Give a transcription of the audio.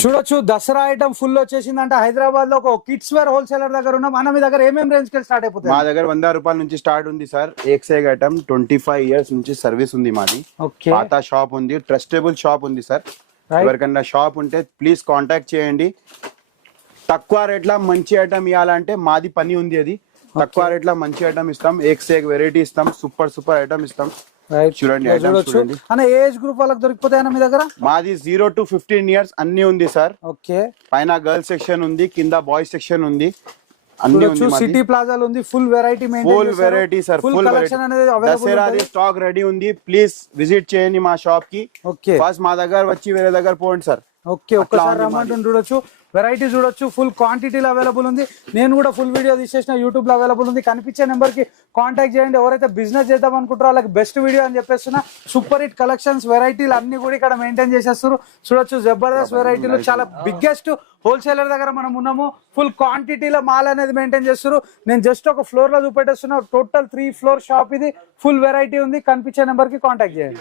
చూడొచ్చు Dasara item full వచ్చేసిందంటే Hyderabad లో ఒక కిడ్స్ వేర్ హోల్సేలర్ దగ్గర ఉన్నాం. మన మీ దగ్గర ఏమేం రేంజ్ కి స్టార్ట్ అయిపోతుంది? మా దగ్గర 100 రూపాయల నుంచి స్టార్ట్ ఉంది సార్. ఎక్సైగ్ ఐటమ్ 25 ఇయర్స్ నుంచి సర్వీస్ ఉంది మాది. పాత షాప్ ఉంది, ట్రస్టబుల్ షాప్ ఉంది సార్. ఎవరికన్నా షాప్ ఉంటే ప్లీజ్ కాంటాక్ట్ చేయండి. తక్కువ రేట్ల మంచి ఐటమ్ ఇవ్వాలంటే మాది పని ఉంది. అది తక్కువ రేట్ల మంచి ఐటమ్ ఇస్తాం, ఎక్సైగ్ వెరైటీ ఇస్తాం, సూపర్ ఐటమ్ ఇస్తాం. చూడండి అన్న ఏజ్ గ్రూప్ వాళ్ళకి దొరికిపోతాయన్న మీ దగ్గర? మాది 0 to 15 ఇయర్స్ అన్ని ఉంది సార్. ఓకే, పైన గర్ల్స్ సెక్షన్ ఉంది, కింద బాయ్స్ సెక్షన్ ఉంది, అన్ని ఉంది. సిటీ ప్లాజాలో ఉంది, full variety full variety sir. Full collection అనేది దసరా స్టాక్ రెడీ ఉంది. ప్లీజ్ విజిట్ చేయండి మా షాప్ కి. ఫస్ట్ మా దగ్గర వచ్చి వేరే దగ్గర పోండి సార్. ఓకే, ఒక్కసారి రమ్మంటుంది. చూడొచ్చు వెరైటీ, చూడొచ్చు ఫుల్ క్వాంటిటీలో అవైలబుల్ ఉంది. నేను కూడా ఫుల్ వీడియో తీసేసిన, యూట్యూబ్ లో అవైలబుల్ ఉంది. కనిపించే నెంబర్ కి కాంటాక్ట్ చేయండి. ఎవరైతే బిజినెస్ చేద్దాం అనుకుంటారో వాళ్ళకి బెస్ట్ వీడియో అని చెప్పేస్తున్నా. సూపర్ హిట్ కలెక్షన్స్, వెరైటీలు అన్ని కూడా ఇక్కడ మెయింటైన్ చేసేస్తారు. చూడొచ్చు జబర్దస్త్ వెరైటీలు, చాలా బిగ్గెస్ట్ హోల్సేలర్ దగ్గర మనం ఉన్నాము. ఫుల్ క్వాంటిటీలో మాల్ అనేది మెయింటైన్ చేస్తారు. నేను జస్ట్ ఒక ఫ్లోర్ లో చూపెట్టేస్తున్నా. టోటల్ 3 ఫ్లోర్ షాప్ ఇది. ఫుల్ వెరైటీ ఉంది. కనిపించే నెంబర్ కి కాంటాక్ట్ చేయండి.